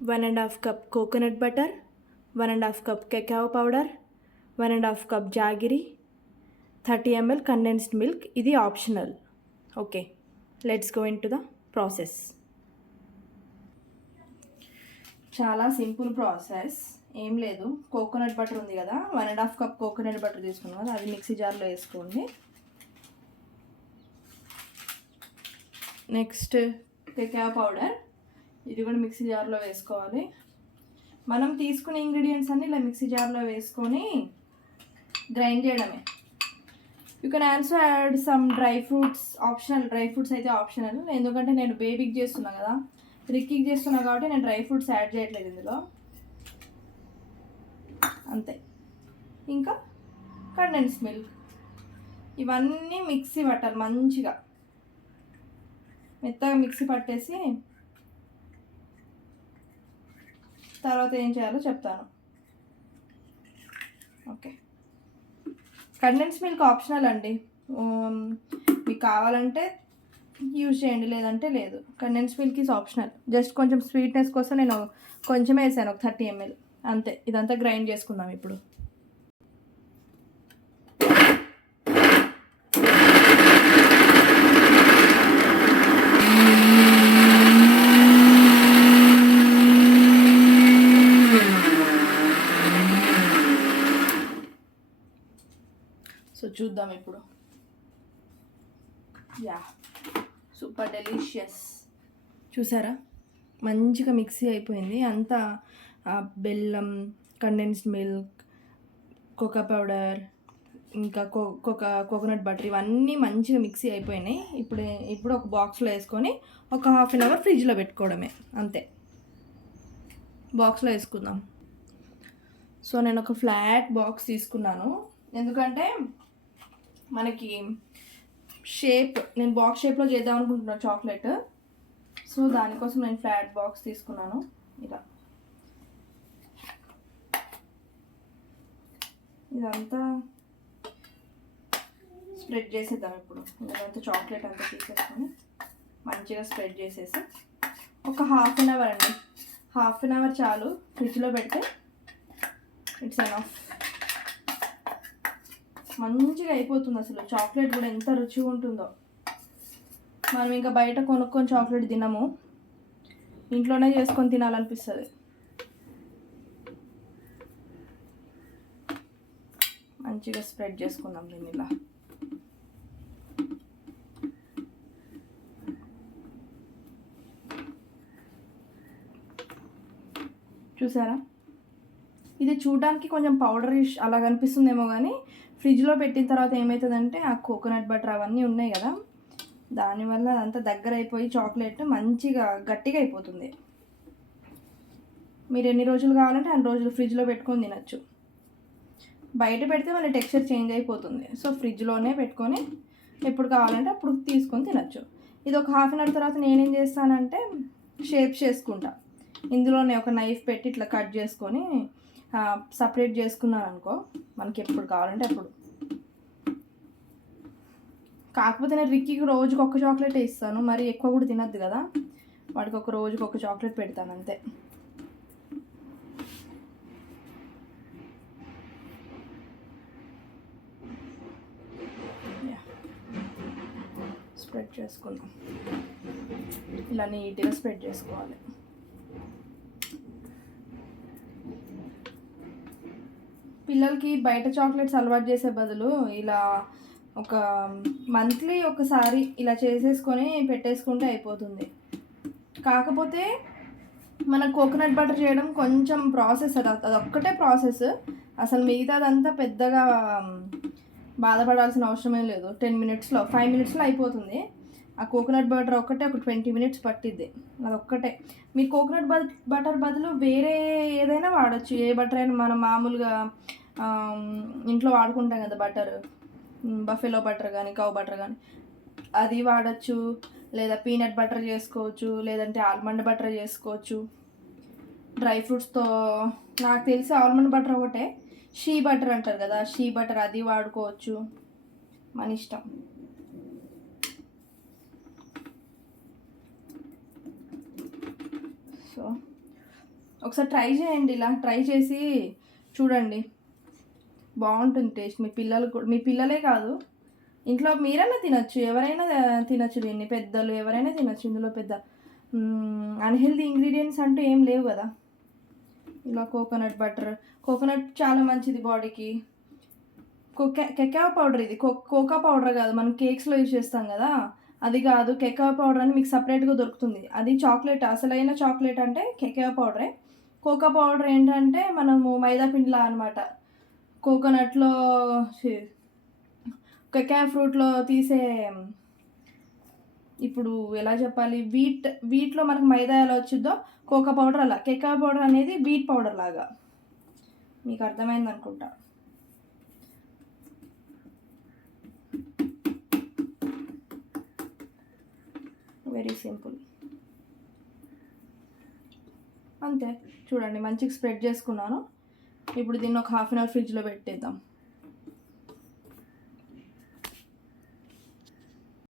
1.5 cup coconut butter, 1.5 cup cacao powder, 1.5 cup jaggery, 30 ml condensed milk. ఇది optional. Okay, let's go in to the process. చాలా simple process, ఏం లేదు. Coconut butter ఉంది కదా, 1.5 cup coconut butter తీసుకున్నాం కదా, అది మిక్సీ జార్లో వేసుకోండి. నెక్స్ట్ cacao పౌడర్, ఇది కూడా మిక్సీ జార్లో వేసుకోవాలి. మనం తీసుకునే ఇంగ్రీడియంట్స్ అన్నీ ఇలా మిక్సీ జార్లో వేసుకొని గ్రైండ్ చేయడమే. You can also add some dry fruits, optional. Dry fruits అయితే ఆప్షనల్, ఎందుకంటే నేను బేబీకి చేస్తున్నా కదా, రిక్కీకి చేస్తున్నా కాబట్టి నేను డ్రై ఫ్రూట్స్ యాడ్ చేయట్లేదు ఇందులో. అంతే. ఇంకా కండెన్స్ మిల్క్, ఇవన్నీ మిక్సీ పట్టాలి మంచిగా, మెత్తగా మిక్సీ పట్టేసి తర్వాత ఏం చేయాలో చెప్తాను. ఓకే, కండెన్స్ మిల్క్ ఆప్షనల్ అండి, మీకు కావాలంటే యూజ్ చేయండి, లేదంటే లేదు. Condense milk is optional. Just కొంచెం స్వీట్నెస్ కోసం నేను కొంచెం వేసాను, ఒక 30 ml అంతే. ఇదంతా గ్రైండ్ చేసుకుందాం ఇప్పుడు. సో చూద్దాం ఇప్పుడు. Yeah, super delicious. చూసారా, మంచిగా మిక్సీ అయిపోయింది అంతా. బెల్లం, కండెన్స్డ్ మిల్క్, కోకా పౌడర్, ఇంకా కోకోనట్ బటర్, ఇవన్నీ మంచిగా మిక్సీ అయిపోయినాయి. ఇప్పుడు ఒక బాక్స్లో వేసుకొని ఒక 1/2 hour ఫ్రిడ్జ్లో పెట్టుకోవడమే, అంతే. బాక్స్లో వేసుకుందాం. సో నేను ఒక ఫ్లాట్ బాక్స్ తీసుకున్నాను, ఎందుకంటే మనకి షేప్, నేను బాక్స్ షేప్లో చేద్దాం అనుకుంటున్నాను చాక్లెట్. సో దానికోసం నేను ఫ్లాట్ బాక్స్ తీసుకున్నాను. ఇలా ఇదంతా స్ప్రెడ్ చేసేద్దాం ఇప్పుడు. ఇదంతా చాక్లెట్ అంతా తీసేసుకొని మంచిగా స్ప్రెడ్ చేసేసి ఒక 1/2 hour అండి, 1/2 hour చాలు. ఫ్రిడ్జ్లో పెడితే ఇట్స్ ఎనఫ్. మంచిగా అయిపోతుంది. అసలు చాక్లెట్ కూడా ఎంత రుచిగా ఉంటుందో. మనం ఇంకా బయట కొనుక్కొని చాక్లెట్ తినము, ఇంట్లోనే చేసుకొని తినాలనిపిస్తుంది. మంచిగా స్ప్రెడ్ చేసుకుందాం దీన్ని ఇలా. చూసారా, ఇది చూడడానికి కొంచెం పౌడరిష్ అలా కనిపిస్తుందేమో, కానీ ఫ్రిడ్జ్లో పెట్టిన తర్వాత ఏమవుతుందంటే ఆ కోకోనట్ బటర్ అవన్నీ ఉన్నాయి కదా, దానివల్ల అదంతా దగ్గర అయిపోయి చాక్లెట్ మంచిగా గట్టిగా అయిపోతుంది. మీరు ఎన్ని రోజులు కావాలంటే అన్ని రోజులు ఫ్రిడ్జ్లో పెట్టుకొని తినచ్చు. బయట పెడితే మళ్ళీ టెక్స్చర్ చేంజ్ అయిపోతుంది. సో ఫ్రిడ్జ్లోనే పెట్టుకొని ఎప్పుడు కావాలంటే అప్పుడు తీసుకొని తినచ్చు. ఇది ఒక 1/2 hour తర్వాత నేనేం చేస్తానంటే షేప్స్ చేసుకుంటా. ఇందులోనే ఒక నైఫ్ పెట్టి ఇట్లా కట్ చేసుకొని సపరేట్ చేసుకున్నాను అనుకో, మనకి ఎప్పుడు కావాలంటే అప్పుడు. కాకపోతే నేను రిక్కీకి రోజుకి ఒక చాక్లెట్ ఇస్తాను, మరి ఎక్కువ కూడా తినద్దు కదా, వాడికి ఒక రోజుకి ఒక చాక్లెట్ పెడతాను అంతే. స్ప్రెడ్ చేసుకుందాం, ఇలా నీట్గా స్ప్రెడ్ చేసుకోవాలి. పిల్లలకి బయట చాక్లెట్స్ అలవాటు చేసే బదులు ఇలా ఒక మంత్లీ ఒకసారి ఇలా చేసేసుకొని పెట్టేసుకుంటే అయిపోతుంది. కాకపోతే మన కోకోనట్ బటర్ చేయడం కొంచెం ప్రాసెస్, అదొక్కటే ప్రాసెస్. అసలు మిగతాదంతా పెద్దగా బాధపడాల్సిన అవసరమే లేదు. 10 minutesలో 5 minutesలో అయిపోతుంది. ఆ కోకోనట్ బటర్ ఒక్కటే ఒక 20 minutes పట్టిద్ది, అదొక్కటే. మీరు కోకోనట్ బటర్ బదులు వేరే ఏదైనా వాడచ్చు, ఏ బటర్ అయినా. మనం మామూలుగా ఇంట్లో వాడుకుంటాం కదా బటర్, బఫెలో బటర్ కానీ కౌ బటర్ కానీ, అది వాడచ్చు. లేదా పీనట్ బటర్ చేసుకోవచ్చు, లేదంటే ఆల్మండ్ బటర్ చేసుకోవచ్చు. డ్రై ఫ్రూట్స్తో నాకు తెలిసి ఆల్మండ్ బటర్ ఒకటే, షీ బటర్ అంటారు కదా, షీ బటర్, అది వాడుకోవచ్చు, మన ఇష్టం. సో ఒకసారి ట్రై చేయండి, ఇలా ట్రై చేసి చూడండి, బాగుంటుంది టేస్ట్. మీ పిల్లలే కాదు, ఇంట్లో మీరైనా తినొచ్చు, ఎవరైనా తినొచ్చు దీన్ని, పెద్దలు ఎవరైనా తినొచ్చు. ఇందులో పెద్ద అన్హెల్దీ ఇంగ్రీడియంట్స్ అంటూ ఏం లేవు కదా. ఇలా కోకోనట్ బటర్, కోకోనట్ చాలా మంచిది బాడీకి. కెకావ్ పౌడర్, ఇది కోకా పౌడర్ కాదు, మనం కేక్స్లో యూజ్ చేస్తాం కదా, అది కాదు. కెకావ్ పౌడర్ అని మీకు సపరేట్గా దొరుకుతుంది. అది చాక్లెట్, అసలైన చాక్లెట్ అంటే కెకావ్ పౌడరే. కోకా పౌడర్ ఏంటంటే మనము మైదా పిండిలా అనమాట. కోకోనట్లో, కెకావ్ ఫ్రూట్లో తీసే, ఇప్పుడు ఎలా చెప్పాలి, వీట్లో మనకు మైదా ఎలా వచ్చిందో కోకా పౌడర్ అలా, కెకావ్ పౌడర్ అనేది వీట్ పౌడర్ లాగా. మీకు అర్థమైంది అనుకుంటా. వెరీ సింపుల్, అంతే. చూడండి మంచిగా స్ప్రెడ్ చేసుకున్నాను. ఇప్పుడు దీన్ని ఒక హాఫ్ అన్ అవర్ ఫ్రిడ్జ్లో పెట్టేద్దాం.